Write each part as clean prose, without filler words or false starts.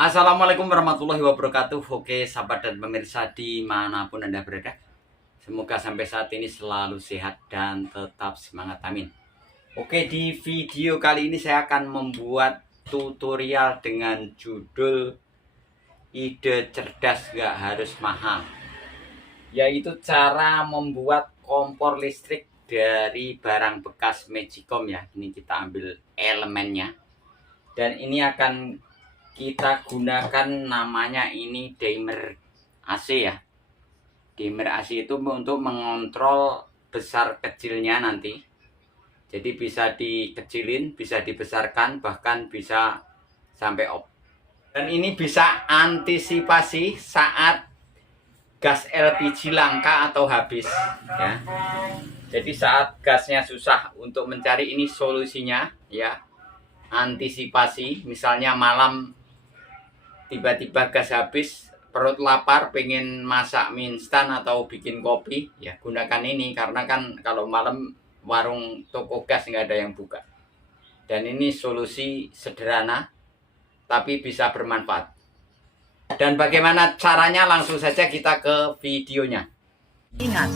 Assalamualaikum warahmatullahi wabarakatuh. Oke sahabat dan pemirsa dimanapun Anda berada, semoga sampai saat ini selalu sehat dan tetap semangat, amin. Oke, di video kali ini saya akan membuat tutorial dengan judul ide cerdas gak harus mahal, yaitu cara membuat kompor listrik dari barang bekas Magicom ya. Ini kita ambil elemennya, dan ini akan kita gunakan, namanya ini dimmer AC ya. Dimmer AC itu untuk mengontrol besar kecilnya nanti. Jadi bisa dikecilin, bisa dibesarkan, bahkan bisa sampai off. Dan ini bisa antisipasi saat gas LPG langka atau habis ya. Jadi saat gasnya susah untuk mencari, ini solusinya ya. Antisipasi, misalnya malam tiba-tiba gas habis, perut lapar, pengen masak mie instan atau bikin kopi, ya gunakan ini. Karena kan kalau malam warung toko gas nggak ada yang buka. Dan ini solusi sederhana tapi bisa bermanfaat. Dan bagaimana caranya, langsung saja kita ke videonya. Ingat,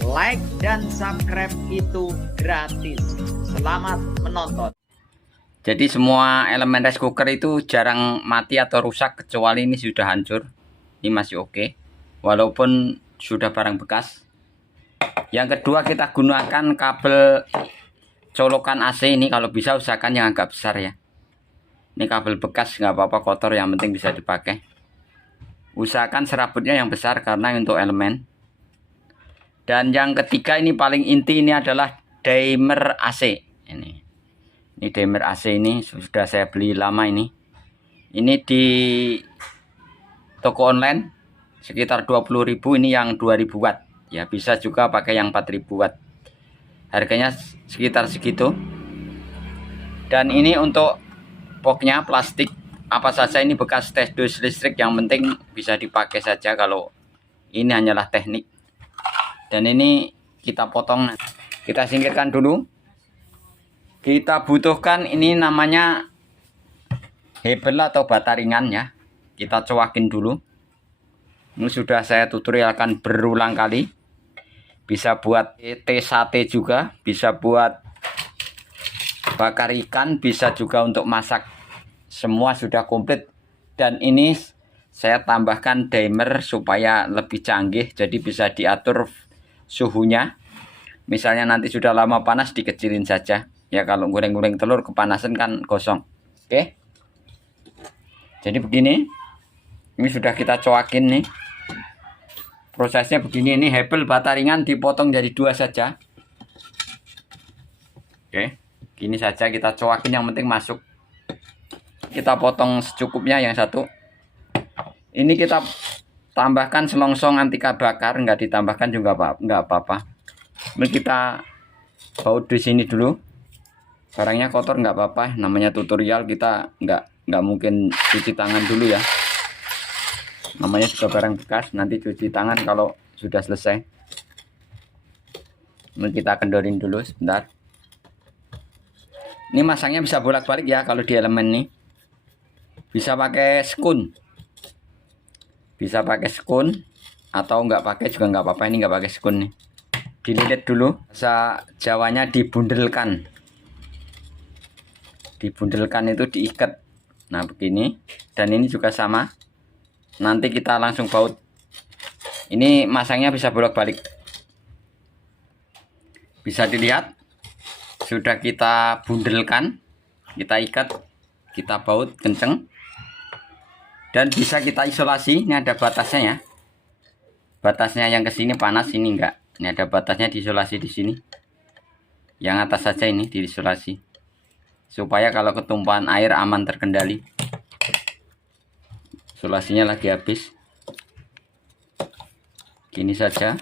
like dan subscribe itu gratis. Selamat menonton. Jadi semua elemen rice cooker itu jarang mati atau rusak, kecuali ini sudah hancur. Ini masih oke, walaupun sudah barang bekas. Yang kedua, kita gunakan kabel colokan AC ini. Kalau bisa usahakan yang agak besar ya. Ini kabel bekas nggak apa-apa, kotor, yang penting bisa dipakai. Usahakan serabutnya yang besar karena untuk elemen. Dan yang ketiga, ini paling inti, ini adalah dimmer AC. Ini dimmer AC ini sudah saya beli lama ini. Ini di toko online sekitar 20.000, ini yang 2000 watt. Ya, bisa juga pakai yang 4000 watt. Harganya sekitar segitu. Dan ini untuk boxnya plastik apa saja, ini bekas tes dus listrik, yang penting bisa dipakai saja. Kalau ini hanyalah teknik. Dan ini kita potong, kita singkirkan dulu. Kita butuhkan ini namanya hebel atau bata ringan ya. Kita coakin dulu. Ini sudah saya tutorialkan berulang kali. Bisa buat sate juga, bisa buat bakar ikan, bisa juga untuk masak. Semua sudah komplit. Dan ini saya tambahkan dimmer supaya lebih canggih, jadi bisa diatur suhunya. Misalnya nanti sudah lama panas, dikecilin saja. Ya, kalau goreng-goreng telur kepanasan kan gosong. Oke. Jadi begini. Ini sudah kita coakin nih. Prosesnya begini, ini hebel bata ringan dipotong jadi 2 saja. Oke. Gini saja kita coakin, yang penting masuk. Kita potong secukupnya yang satu. Ini kita tambahkan selongsong anti bakar, nggak ditambahkan juga nggak apa-apa. Ini kita baut di sini dulu. Barangnya kotor nggak apa-apa, namanya tutorial, kita nggak mungkin cuci tangan dulu ya. Namanya juga barang bekas, nanti cuci tangan kalau sudah selesai. Ini kita kendorin dulu sebentar. Ini masangnya bisa bolak-balik ya kalau di elemen nih. Bisa pakai skun. Bisa pakai skun atau nggak pakai juga nggak apa-apa. Ini nggak pakai skun nih. Dililit dulu. Bahasa Jawanya dibundelkan. Dibundelkan itu diikat. Nah begini. Dan ini juga sama. Nanti kita langsung baut. Ini masangnya bisa bolak-balik. Bisa dilihat. Sudah kita bundelkan. Kita ikat. Kita baut kenceng. Dan bisa kita isolasi. Ini ada batasnya ya. Batasnya yang ke sini panas, ini enggak. Ini ada batasnya, diisolasi di sini. Yang atas saja ini diisolasi. Supaya kalau ketumpahan air aman terkendali. Isolasinya lagi habis. Gini saja.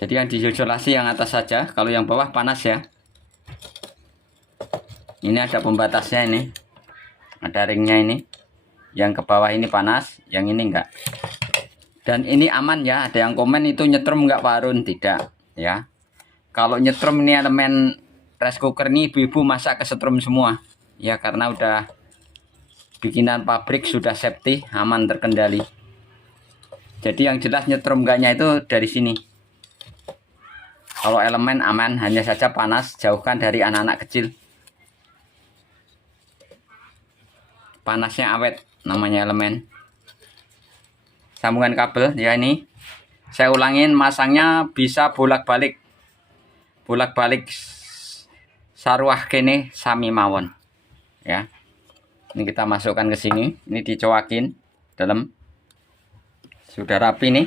Jadi yang diisolasi yang atas saja. Kalau yang bawah panas ya. Ini ada pembatasnya ini. Ada ringnya ini. Yang ke bawah ini panas, yang ini enggak. Dan ini aman ya. Ada yang komen itu nyetrum enggak Pak Harun? Tidak ya. Kalau nyetrum, ini elemen rice cooker ini ibu-ibu masak kesetrum semua. ya, karena udah bikinan pabrik, sudah safety, aman, terkendali. Jadi yang jelas nyetrum enggaknya itu dari sini. Kalau elemen aman, hanya saja panas, jauhkan dari anak-anak kecil. Panasnya awet, namanya elemen. Sambungan kabel ya, ini saya ulangin, masangnya bisa bolak-balik sarwah kene sami mawon ya. Ini kita masukkan ke sini, ini dicoakin dalam, sudah rapi nih.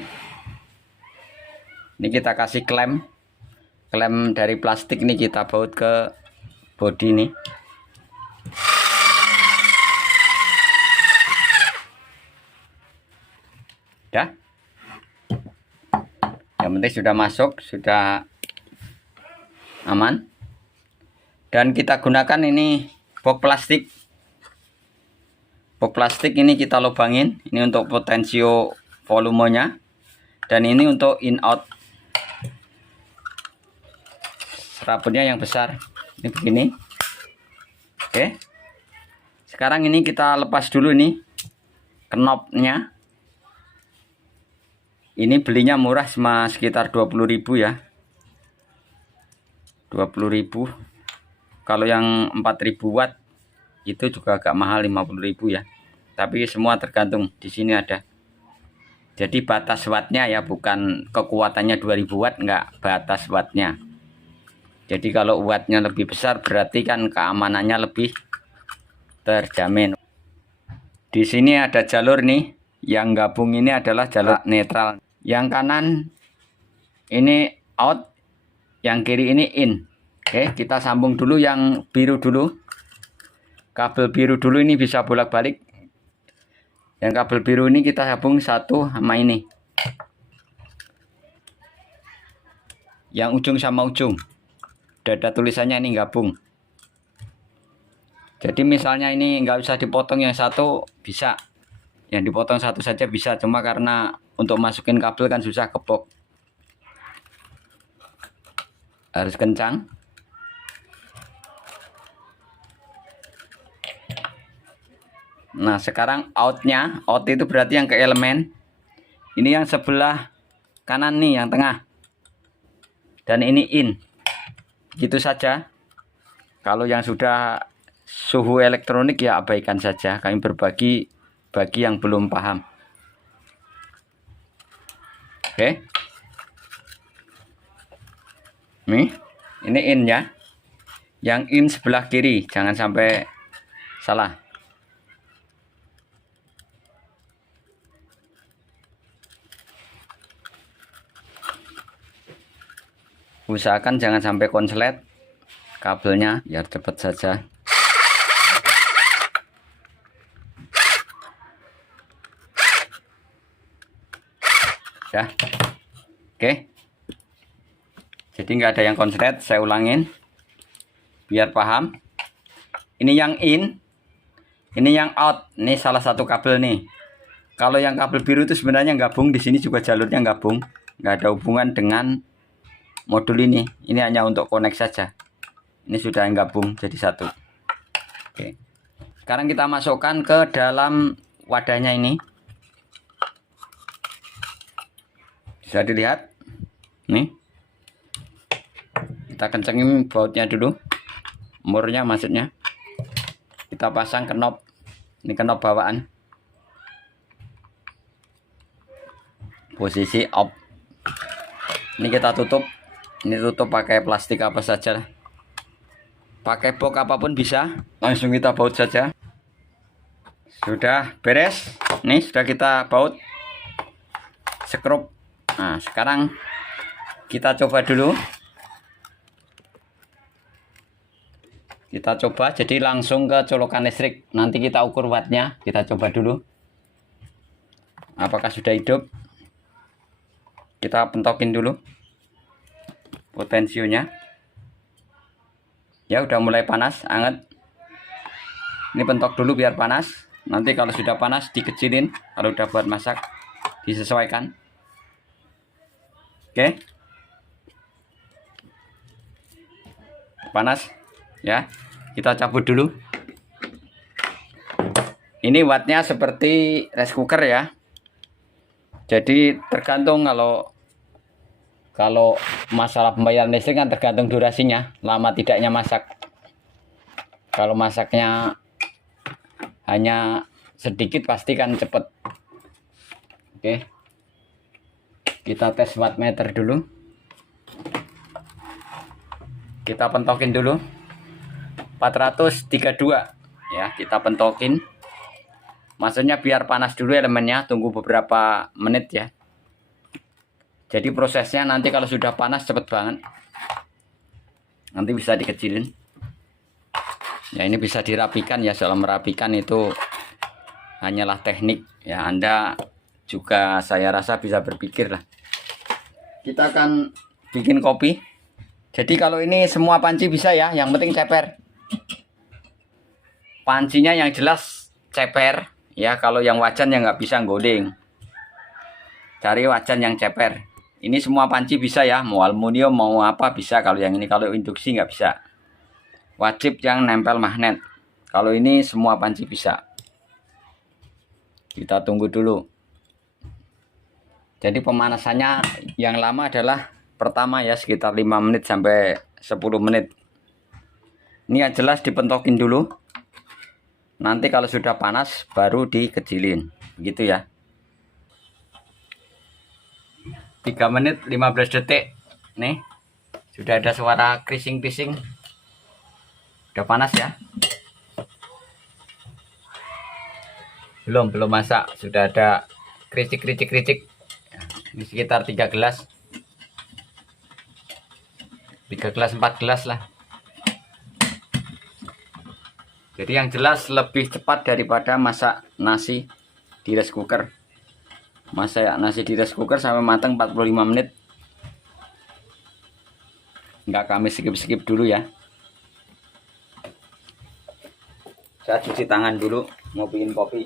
Ini kita kasih klem dari plastik, nih kita baut ke bodi nih. Dah, yang penting sudah masuk, sudah aman. Dan kita gunakan ini box plastik ini kita lubangin, ini untuk potensio volumenya, dan ini untuk in out serabutnya yang besar, ini begini. Oke, sekarang ini kita lepas dulu nih knopnya. Ini belinya murah, cuma sekitar 20.000 ya, 20.000. Kalau yang 4.000 watt itu juga agak mahal, 50.000 ya. Tapi semua tergantung, di sini ada. Jadi batas wattnya ya, bukan kekuatannya 2000 watt, enggak, batas wattnya. Jadi kalau wattnya lebih besar berarti kan keamanannya lebih terjamin. Di sini ada jalur nih, yang gabung ini adalah jalur netral. Yang kanan ini out, yang kiri ini in. Oke, kita sambung dulu yang biru dulu. Kabel biru dulu, ini bisa bolak-balik. Yang kabel biru ini kita sambung satu sama ini. Yang ujung sama ujung. Udah ada tulisannya ini gabung. Jadi misalnya ini nggak usah dipotong yang satu, bisa. Yang dipotong satu saja bisa, cuma karena untuk masukin kabel kan susah, kepok. Harus kencang. Nah, sekarang out itu berarti yang ke elemen. Ini yang sebelah kanan nih, yang tengah. Dan ini in. Gitu saja. Kalau yang sudah suhu elektronik ya abaikan saja. Kami berbagi bagi yang belum paham. Oke. Nih, ini in ya. Yang in sebelah kiri, jangan sampai salah. Usahakan jangan sampai konslet kabelnya, biar cepat saja. Ya, oke. Jadi nggak ada yang konslet, saya ulangin biar paham. Ini yang in, ini yang out. Ini salah satu kabel nih. Kalau yang kabel biru itu sebenarnya gabung, di sini juga jalurnya gabung, nggak ada hubungan dengan modul ini. Ini hanya untuk connect saja. Ini sudah yang gabung jadi satu. Oke. Sekarang kita masukkan ke dalam wadahnya ini. Bisa dilihat. Nih. Kita kencengin bautnya dulu. Murnya maksudnya. Kita pasang knob. Ini knob bawaan. Posisi off. Ini kita tutup. Ini tutup pakai plastik apa saja. Pakai box apapun bisa. Langsung kita baut saja. Sudah beres. Nih sudah kita baut. Skrup. Nah, sekarang kita coba dulu. Kita coba, jadi langsung ke colokan listrik. Nanti kita ukur wattnya. Kita coba dulu. Apakah sudah hidup? Kita pentokin dulu potensionya. Ya, udah mulai panas, anget. Ini pentok dulu biar panas. Nanti kalau sudah panas dikecilin. Kalau udah buat masak disesuaikan. Oke. Panas ya. Kita cabut dulu. Ini wattnya seperti rice cooker ya. Jadi tergantung kalau masalah pembayaran listrik kan tergantung durasinya, lama tidaknya masak. Kalau masaknya hanya sedikit pasti kan cepet. Oke, kita tes wattmeter dulu. Kita pentokin dulu 432 ya, kita pentokin. Maksudnya biar panas dulu elemennya, tunggu beberapa menit ya. Jadi prosesnya nanti kalau sudah panas cepet banget. Nanti bisa dikecilin. Ya ini bisa dirapikan ya, soal merapikan itu hanyalah teknik ya. Anda juga saya rasa bisa berpikir lah. Kita akan bikin kopi. Jadi kalau ini semua panci bisa ya, yang penting ceper. Pancinya yang jelas ceper ya, kalau yang wajan ya nggak bisa goding. Cari wajan yang ceper. Ini semua panci bisa ya, mau aluminium mau apa bisa. Kalau yang ini, kalau induksi nggak bisa. Wajib yang nempel magnet. Kalau ini semua panci bisa. Kita tunggu dulu. Jadi pemanasannya yang lama adalah pertama ya, sekitar 5 menit sampai 10 menit. Ini yang jelas dipentokin dulu. Nanti kalau sudah panas baru dikecilin. Begitu ya. 3 menit 15 detik. Nih. Sudah ada suara krising-krising. Udah panas ya. Belum masak, sudah ada kricik. Ini sekitar 3 gelas. 3 gelas 4 gelas lah. Jadi yang jelas lebih cepat daripada masak nasi di rice cooker. Masak nasi di rice cooker sampai matang 45 menit. Enggak, kami skip dulu ya. Saya cuci tangan dulu, mau bikin kopi.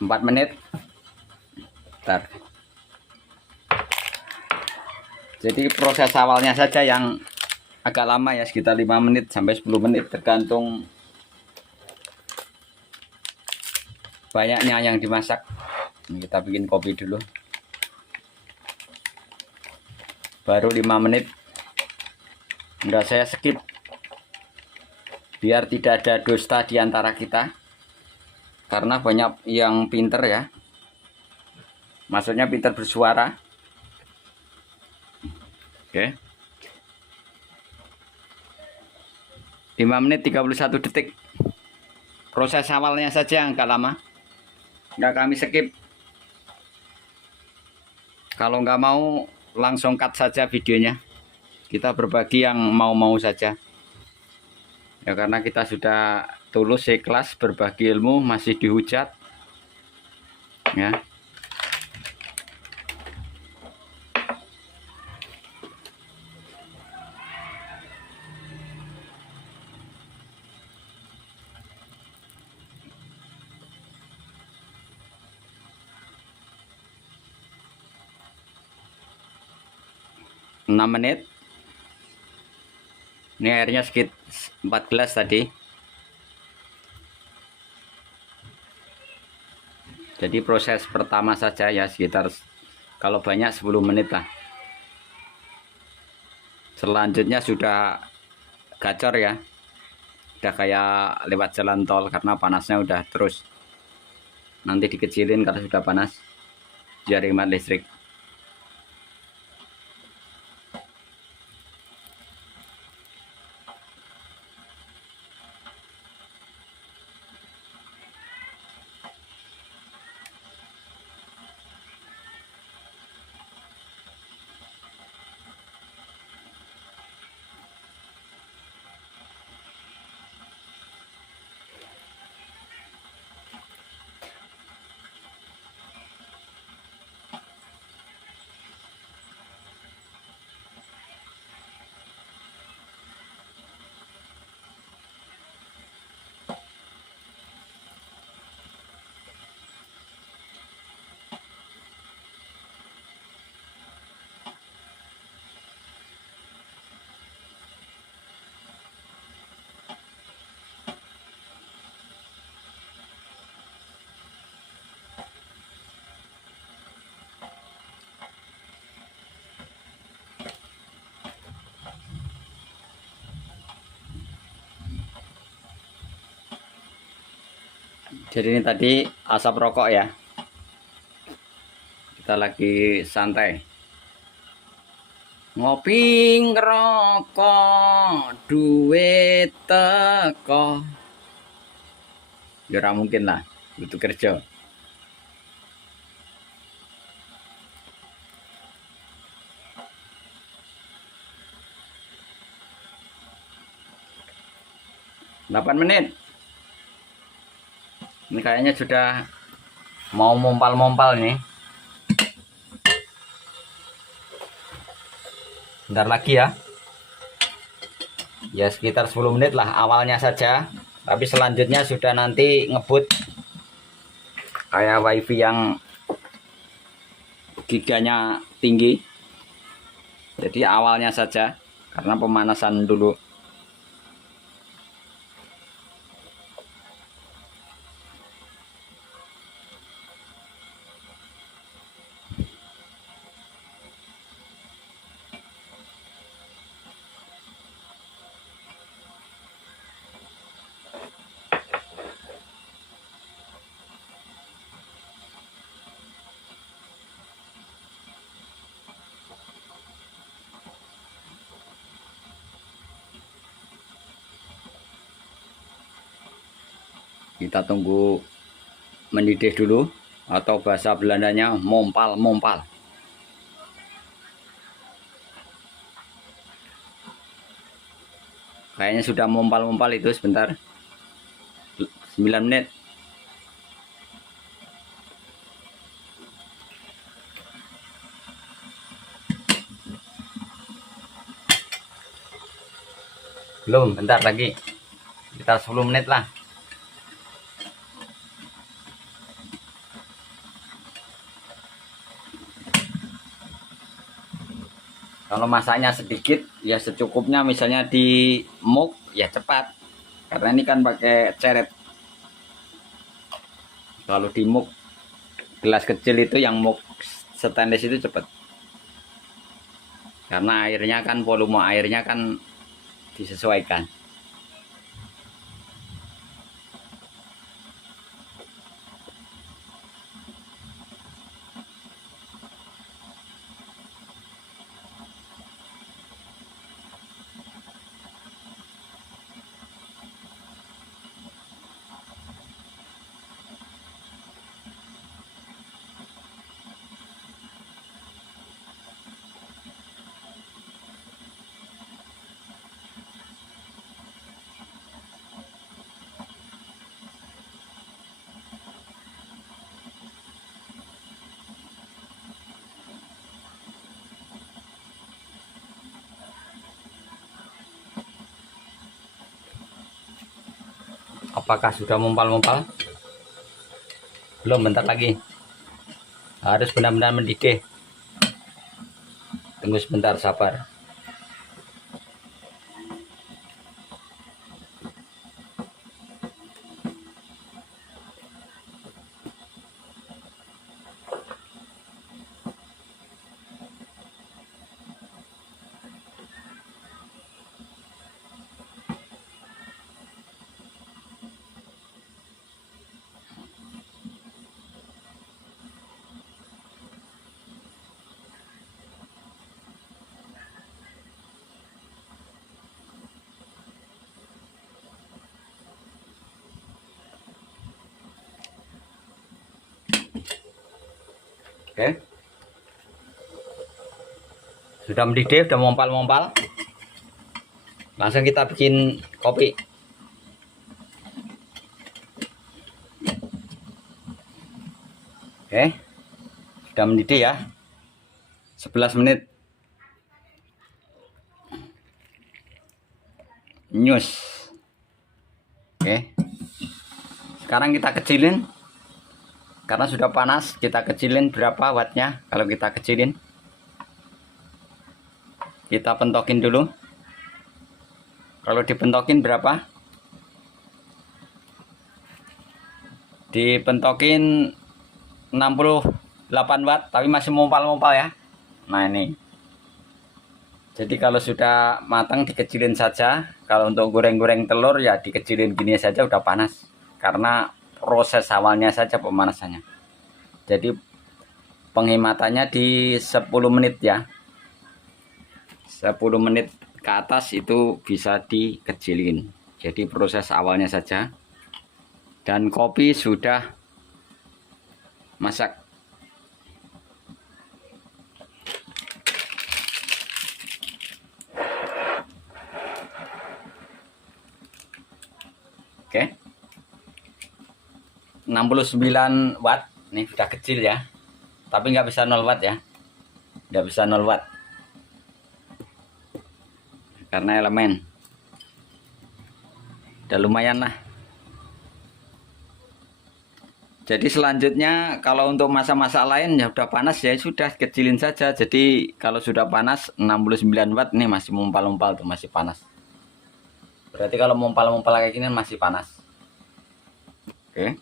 Empat menit. Bentar. Jadi proses awalnya saja yang agak lama ya, sekitar 5 menit sampai 10 menit tergantung banyaknya yang dimasak. Ini kita bikin kopi dulu. Baru 5 menit. Enggak, saya skip biar tidak ada dusta di antara kita. Karena banyak yang pinter ya. Maksudnya pinter bersuara. Oke. 5 menit 31 detik. Proses awalnya saja yang agak lama. Nggak kami skip. Kalau nggak mau langsung cut saja videonya. Kita berbagi yang mau-mau saja. Ya karena kita sudah tulus ikhlas berbagi ilmu, masih dihujat. Ya. Enam menit. Ini airnya sekitar 4 gelas tadi. Jadi proses pertama saja ya, sekitar kalau banyak 10 menit lah. Selanjutnya sudah gacor ya. Udah kayak lewat jalan tol karena panasnya udah terus. Nanti dikecilin kalau sudah panas. Biar hemat listrik. Jadi ini tadi asap rokok ya. Kita lagi santai. Ngopi ngerokok duit teko. Ya ora mungkin lah, butuh kerja. Delapan menit. Ini kayaknya sudah mau mompal-mompal nih. Bentar lagi ya. Ya sekitar 10 menit lah awalnya saja. Tapi selanjutnya sudah nanti ngebut kayak wifi yang giganya tinggi. Jadi awalnya saja karena pemanasan dulu. Kita tunggu mendidih dulu, atau bahasa Belandanya mompal-mompal. Kayaknya sudah mompal-mompal itu sebentar. 9 menit. Belum, bentar lagi. Sekitar 10 menit lah. Kalau masaknya sedikit ya secukupnya, misalnya di muk ya cepat. Karena ini kan pakai ceret. Kalau di muk gelas kecil itu, yang muk stainless itu cepat. Karena airnya kan, volume airnya kan disesuaikan. Apakah sudah mompal-mompal? Belum, bentar lagi. Harus benar-benar mendidih. Tunggu sebentar, sabar. Oke. Sudah mendidih, sudah mompal-mompal. Langsung kita bikin kopi. Oke. Sudah mendidih ya. 11 menit. Nyus. Oke. Sekarang kita kecilin. Karena sudah panas, kita kecilin berapa wattnya. Kalau kita kecilin, kita pentokin dulu. Kalau dipentokin berapa? Dipentokin 68 watt, tapi masih mompal-mompal ya. Nah ini. Jadi kalau sudah matang dikecilin saja. Kalau untuk goreng-goreng telur ya dikecilin gini saja, udah panas. Karena proses awalnya saja pemanasannya. Jadi penghematannya di 10 menit ya. 10 menit ke atas itu bisa dikecilin. Jadi proses awalnya saja. Dan kopi sudah masak. Oke. 69 watt. Ini sudah kecil ya. Tapi nggak bisa 0 watt ya. Nggak bisa 0 watt. Karena elemen. Udah lumayan lah. Jadi selanjutnya kalau untuk masa-masa lain ya udah panas ya sudah kecilin saja. Jadi kalau sudah panas 69 watt nih masih mumpal-mumpal tuh, masih panas. Berarti kalau mumpal-mumpal kayak gini masih panas. Oke.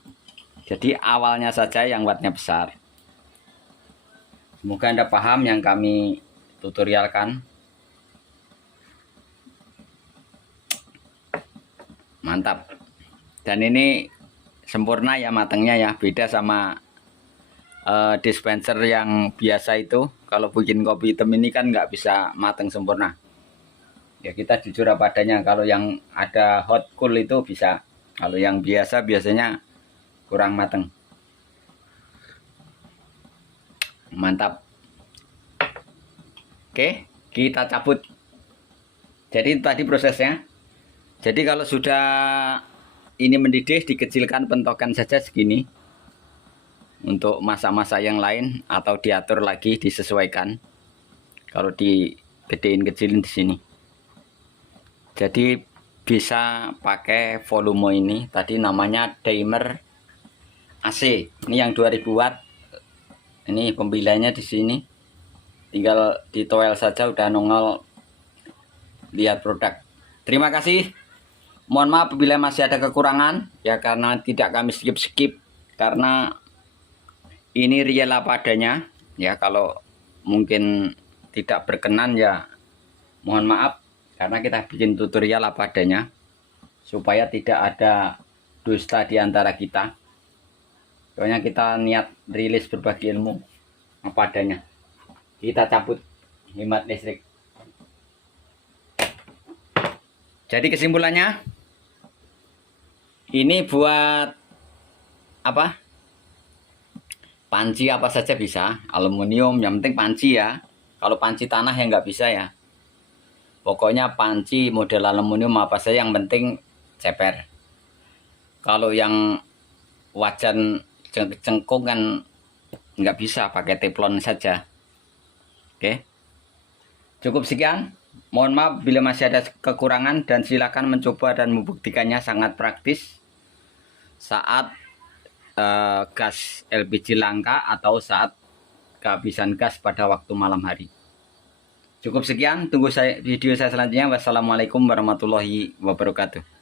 Jadi awalnya saja yang wattnya besar. Semoga Anda paham yang kami tutorialkan. Mantap. Dan ini sempurna ya matangnya ya, beda sama dispenser yang biasa itu. Kalau bikin kopi hitam ini kan nggak bisa matang sempurna ya, kita jujur apa adanya. Kalau yang ada hot cool itu bisa, kalau yang biasanya kurang matang. Mantap. Oke, kita cabut. Jadi tadi prosesnya. Jadi kalau sudah ini mendidih, dikecilkan pentokan saja segini. Untuk masak-masak yang lain atau diatur lagi, disesuaikan. Kalau digedein kecilin di sini. Jadi bisa pakai volume ini. Tadi namanya dimmer AC. Ini yang 2000 watt. Ini pembeliannya di sini. Tinggal ditoel saja udah nongol lihat produk. Terima kasih. Mohon maaf apabila masih ada kekurangan ya, karena tidak kami skip karena ini real apa adanya ya. Kalau mungkin tidak berkenan ya mohon maaf, karena kita bikin tutorial apa adanya supaya tidak ada dusta di antara kita. Soalnya kita niat rilis berbagi ilmu apa adanya. Kita cabut hemat listrik. Jadi kesimpulannya, ini buat apa? Panci apa saja bisa, aluminium, yang penting panci ya. Kalau panci tanah ya nggak bisa ya. Pokoknya panci model aluminium apa saja yang penting ceper. Kalau yang wajan cengkung kan nggak bisa, pakai teflon saja. Oke, cukup sekian. Mohon maaf bila masih ada kekurangan, dan silakan mencoba dan membuktikannya. Sangat praktis saat gas LPG langka atau saat kehabisan gas pada waktu malam hari. Cukup sekian, tunggu video saya selanjutnya. Wassalamualaikum warahmatullahi wabarakatuh.